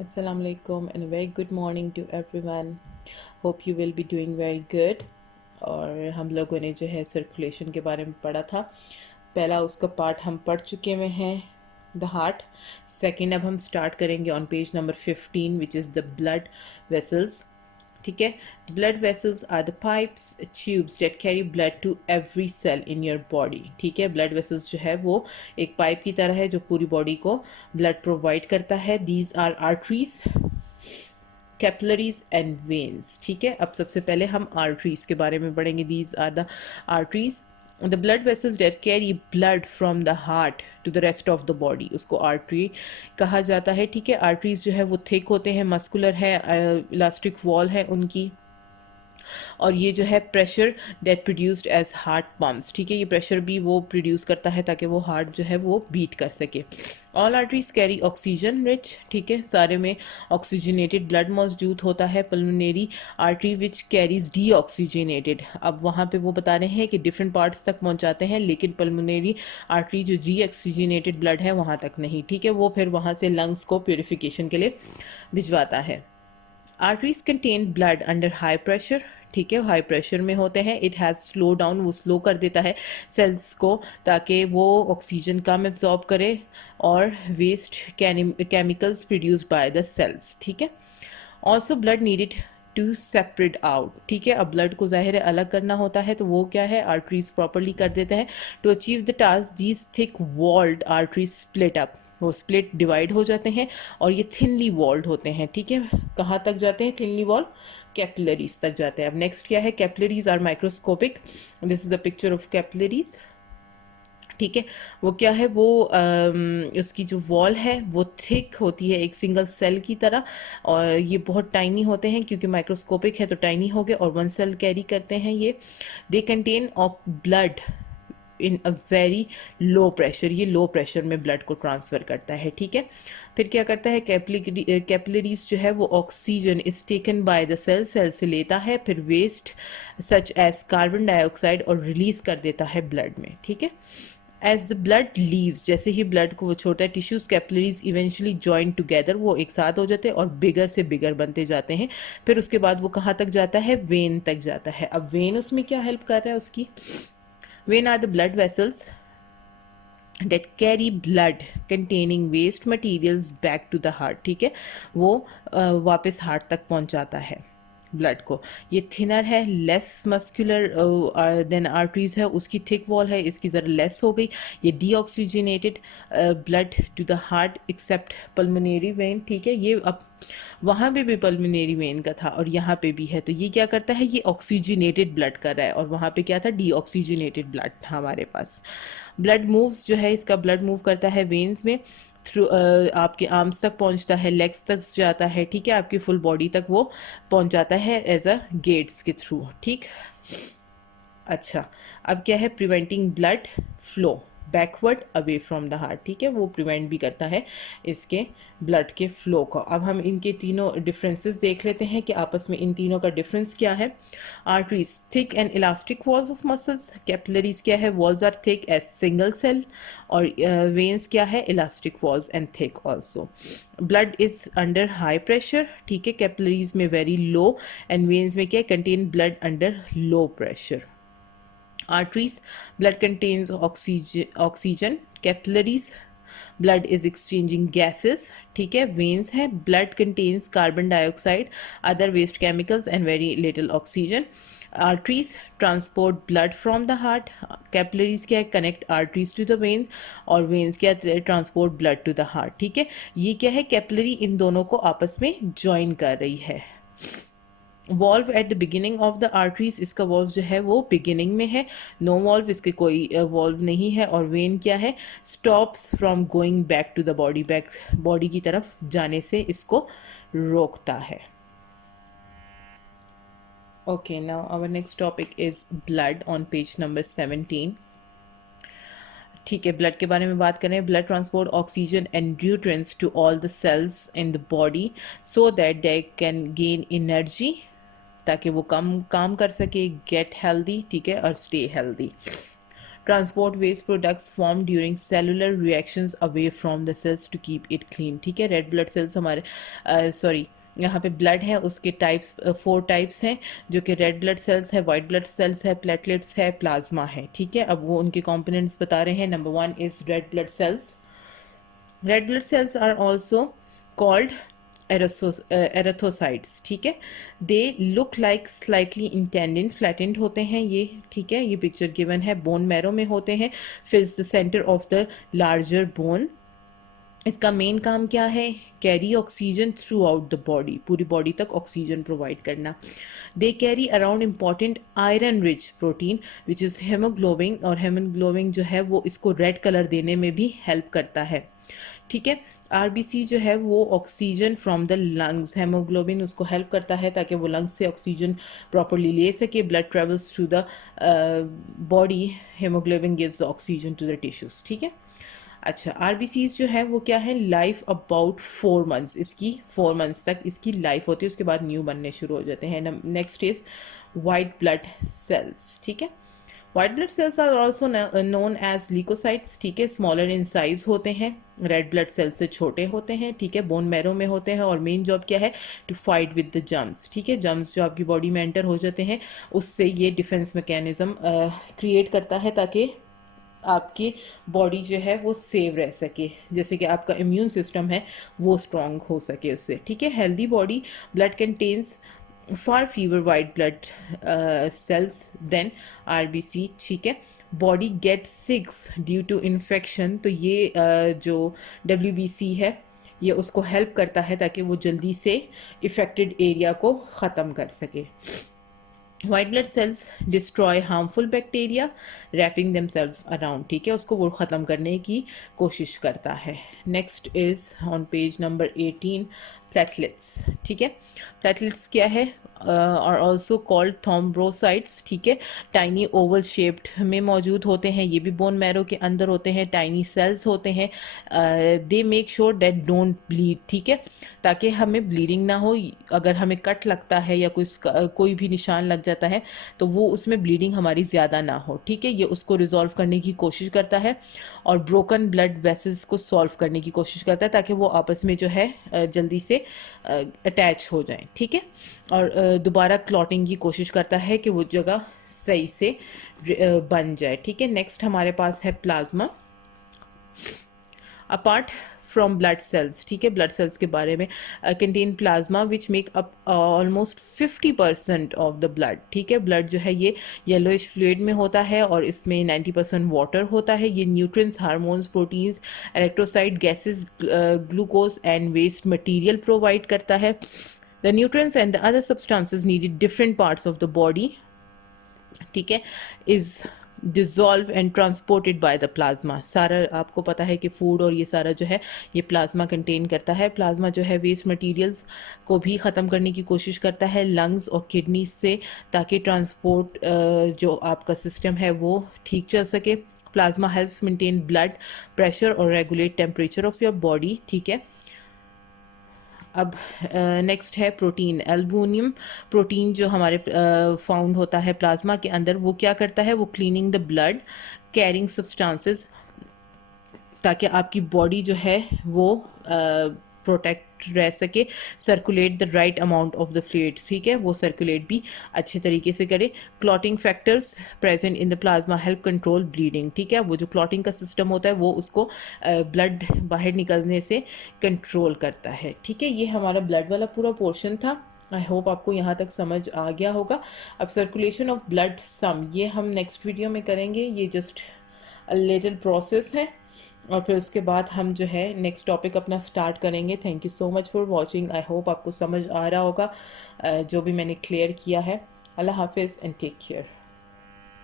Assalamu alaikum and a very good morning to everyone. Hope you will be doing very good. और हम लोगों ने जो है सर्कुलेशन के बारे में पढ़ा था। पहला उसका पार्ट हम पढ़ चुके हुए हैं, द हार्ट। सेकंड अब हम स्टार्ट करेंगे on page number 15 which is the blood vessels. ठीक है, blood vessels are the pipes tubes that carry blood to every cell in your body. ठीक है, ब्लड वेसल्स जो है वो एक पाइप की तरह है जो पूरी बॉडी को ब्लड प्रोवाइड करता है। These are arteries, capillaries and veins. ठीक है, अब सबसे पहले हम आर्टरीज के बारे में पढ़ेंगे। These are the arteries, the blood vessels that carry blood from the heart to the rest of the body, उसको आर्टरी कहा जाता है। ठीक है, आर्टरीज जो है वो थिक होते हैं, मस्कुलर है, इलास्टिक वॉल है उनकी, और ये जो है pressure that produced as heart pumps. ठीक है, ये प्रेशर भी वो प्रोड्यूस करता है ताकि वो हार्ट जो है वो बीट कर सके। All arteries carry oxygen rich. ठीक है, सारे में ऑक्सीजनेटेड ब्लड मौजूद होता है। Pulmonary artery which carries D oxygenated, अब वहाँ पे वो बता रहे हैं कि डिफरेंट पार्ट्स तक पहुँचाते हैं, लेकिन पल्मोनरी आर्टरी जो डी ऑक्सीजनेटेड ब्लड है वहाँ तक नहीं। ठीक है, वो फिर वहाँ से लंग्स को प्योरीफिकेशन के लिए भिजवाता है। Arteries contain blood under high pressure. ठीक है, हाई प्रेशर में होते हैं। इट हैज़ स्लो डाउन, वो स्लो कर देता है सेल्स को ताकि वो ऑक्सीजन कम एब्जॉर्ब करे और waste chemicals produced by the cells. ठीक है, also blood needed to separate out. ठीक है, अब ब्लड को ज़ाहिर है अलग करना होता है, तो वो क्या है, आर्टरीज प्रॉपरली कर देते हैं। To achieve the task these thick walled arteries split up, वो स्प्लिट डिवाइड हो जाते हैं और ये थिनली वॉल्ड होते हैं। ठीक है, कहाँ तक जाते हैं, थिनली वॉल्ड कैपिलरीज तक जाते हैं। अब नेक्स्ट क्या है, capillaries are microscopic. This is the picture of capillaries. ठीक है, वो क्या है, वो उसकी जो वॉल है वो थिक होती है, एक सिंगल सेल की तरह, और ये बहुत टाइनी होते हैं क्योंकि माइक्रोस्कोपिक है तो टाइनी हो गए, और वन सेल कैरी करते हैं ये। They contain of blood in a very low pressure, ये लो प्रेशर में ब्लड को ट्रांसफ़र करता है। ठीक है, फिर क्या करता है, कैपिलरीज जो है वो oxygen is taken by the cell, cell से लेता है, फिर waste such as carbon dioxide और रिलीज कर देता है ब्लड में। ठीक है, एज द ब्लड लीव्स, जैसे ही ब्लड को वो छोड़ता है, tissues capillaries eventually join together, वो एक साथ हो जाते हैं और बिगर से बिगर बनते जाते हैं। फिर उसके बाद वो कहाँ तक जाता है, वेन तक जाता है। अब वेन उसमें क्या हेल्प कर रहा है उसकी, vein are the blood vessels that carry blood containing waste materials back to the heart. ठीक है, वो वापस हार्ट तक पहुंचाता है ब्लड को। ये थिनर है, लेस मस्कुलर देन आर्टरीज है, उसकी थिक वॉल है, इसकी ज़रा लेस हो गई। ये deoxygenated blood to the heart except pulmonary vein. ठीक है, ये अब वहाँ पे भी पल्मोनरी वेन का था और यहाँ पे भी है, तो ये क्या करता है, ये ऑक्सीजनेटेड ब्लड कर रहा है, और वहाँ पे क्या था, डीऑक्सीजनेटेड ब्लड था हमारे पास। ब्लड मूव्स जो है, इसका ब्लड मूव करता है वेन्स में, थ्रू आपके आर्म्स तक पहुंचता है, लेग्स तक जाता है। ठीक है, आपकी फुल बॉडी तक वो पहुंच जाता है एज अ गेट्स के थ्रू। ठीक, अच्छा, अब क्या है, preventing blood flow backward away from the heart. ठीक है, वो प्रिवेंट भी करता है इसके ब्लड के फ्लो को। अब हम इनके तीनों डिफरेंसेस देख लेते हैं कि आपस में इन तीनों का डिफरेंस क्या है। Arteries thick and elastic walls of muscles, capillaries क्या है, walls are thick as single cell, और वेन्स क्या है, elastic walls and thick also. Blood is under high pressure. ठीक है, कैपिलरीज में वेरी लो, एंड वेन्स में क्या है, contain blood under low pressure. Arteries, blood contains oxygen. Capillaries, blood is exchanging gases. ठीक है, veins है, blood contains carbon dioxide, other waste chemicals and very little oxygen. Arteries transport blood from the heart. Capillaries क्या है, connect arteries to the vein, और veins क्या transport blood to the heart. ठीक है, ये क्या है, capillary इन दोनों को आपस में join कर रही है। Valve at the beginning of the arteries, इसका वॉल्व जो है वो बिगिनिंग में है, नो वॉल्व, इसके कोई वॉल्व नहीं है। और वेन क्या है, stops from going back to the body, back body की तरफ जाने से इसको रोकता है। Okay, now our next topic is blood on page number 17। ठीक है, ब्लड के बारे में बात करें। Blood transport oxygen and nutrients to all the cells in the body so that they can gain energy, ताकि वो काम कर सके, गेट हेल्दी। ठीक है, और stay healthy. Transport waste products form during cellular reactions away from the cells to keep it clean. ठीक है, रेड ब्लड सेल्स हमारे सॉरी यहाँ पे ब्लड है, उसके टाइप्स 4 टाइप्स हैं, जो कि रेड ब्लड सेल्स है, वाइट ब्लड सेल्स है, प्लेटलेट्स है, प्लाज्मा है। ठीक है, अब वो उनके कंपोनेंट्स बता रहे हैं। Number 1 is red blood cells. Red blood cells are also called erythrocytes. ठीक है, they look like slightly indented, flattened होते हैं ये। ठीक है, ये पिक्चर गिवन है, बोन मैरो में होते हैं, fills the centre of the larger bone. इसका मेन काम क्या है? Carry oxygen throughout the body, पूरी बॉडी तक ऑक्सीजन प्रोवाइड करना। They carry around important iron rich protein which is haemoglobin, और हेमोग्लोबिन जो है वो इसको रेड कलर देने में भी हेल्प करता है। ठीक है, आरबीसी जो है वो oxygen from the lungs, haemoglobin उसको हेल्प करता है ताकि वो लंग्स से ऑक्सीजन प्रॉपरली ले सके। Blood travels to the body, haemoglobin gives oxygen to the tissues. ठीक है, अच्छा, आरबीसीज जो है वो क्या है? लाइफ अबाउट 4 मंथ्स, इसकी 4 मंथ्स तक इसकी लाइफ होती है, उसके बाद न्यू बनने शुरू हो जाते हैं। Next is white blood cells. ठीक है, white blood cells are also known as leukocytes. ठीक है, स्मॉलर इन साइज होते हैं, रेड ब्लड सेल्स से छोटे होते हैं। ठीक है, बोन मैरो में होते हैं, और मेन जॉब क्या है? To fight with the germs. ठीक है, जर्म्स जो आपकी बॉडी में एंटर हो जाते हैं, उससे ये डिफेंस मैकेनिज्म क्रिएट करता है ताकि आपकी बॉडी जो है वो सेव रह सके, जैसे कि आपका इम्यून सिस्टम है वो स्ट्रांग हो सके उससे। ठीक है, healthy body blood contains far fewer white blood cells than RBC. ठीक है, body get sick due to infection, तो ये जो डब्ल्यूबीसी है ये उसको हेल्प करता है ताकि वो जल्दी से इफ़ेक्टेड एरिया को ख़त्म कर सके। White blood cells destroy harmful bacteria wrapping themselves around. ठीक है, उसको वो ख़त्म करने की कोशिश करता है। Next is on page number 18 platelets. ठीक है, प्लेटलेट्स क्या है? और ऑल्सो कॉल्ड थ्रोम्बोसाइट्स। ठीक है, टाइनी ओवल शेप्ड में मौजूद होते हैं, ये भी बोन मैरो के अंदर होते हैं, टाइनी सेल्स होते हैं। They make sure that don't bleed. ठीक है, ताकि हमें ब्लीडिंग ना हो, अगर हमें कट लगता है या कोई भी निशान लग जाता है तो वो उसमें ब्लीडिंग हमारी ज़्यादा ना हो। ठीक है, ये उसको रिजॉल्व करने की कोशिश करता है, और ब्रोकन ब्लड वेसल्स को सॉल्व करने की कोशिश करता है ताकि वो आपस में जो है जल्दी से अटैच हो जाएं। ठीक है, और दोबारा क्लॉटिंग की कोशिश करता है कि वो जगह सही से बन जाए। ठीक है, नेक्स्ट हमारे पास है plasma. Apart from blood cells, ठीक है, ब्लड सेल्स के बारे में, contain plasma which make up almost 50% of the blood. ठीक है, ब्लड जो है ये येलोइश फ्लूइड में होता है, और इसमें 90% वाटर होता है। ये nutrients, hormones, proteins, electrocyte, gases, glucose and waste material provide करता है। The nutrients and the other substances needed different parts of the body, ठीक है, is dissolved and transported by the plasma। सारा आपको पता है कि फूड और ये सारा जो है ये प्लाज्मा कंटेन करता है। प्लाज्मा जो है वेस्ट मटेरियल्स को भी ख़त्म करने की कोशिश करता है लंग्स और किडनी से, ताकि ट्रांसपोर्ट जो आपका सिस्टम है वो ठीक चल सके। Plasma helps maintain blood pressure और regulate temperature of your body. ठीक है, अब नेक्स्ट है प्रोटीन। एल्बुमिन प्रोटीन जो हमारे फाउंड होता है प्लाज्मा के अंदर, वो क्या करता है? वो cleaning the blood carrying substances, ताकि आपकी बॉडी जो है वो प्रोटेक्ट रह सके, circulate the right amount of the fluids. ठीक है, वो सर्कुलेट भी अच्छे तरीके से करे। Clotting factors present in the plasma help control bleeding. ठीक है, वो जो क्लॉटिंग का सिस्टम होता है वो उसको ब्लड बाहर निकलने से कंट्रोल करता है। ठीक है, ये हमारा ब्लड वाला पूरा पोर्शन था। आई होप आपको यहाँ तक समझ आ गया होगा। अब सर्कुलेशन ऑफ ब्लड सम, ये हम नेक्स्ट वीडियो में करेंगे, ये जस्ट अ लिटिल प्रोसेस है, और फिर उसके बाद हम जो है नेक्स्ट टॉपिक अपना स्टार्ट करेंगे। Thank you so much for watching. I hope आपको समझ आ रहा होगा जो भी मैंने क्लियर किया है। अल्लाह हाफिज़ एंड टेक केयर।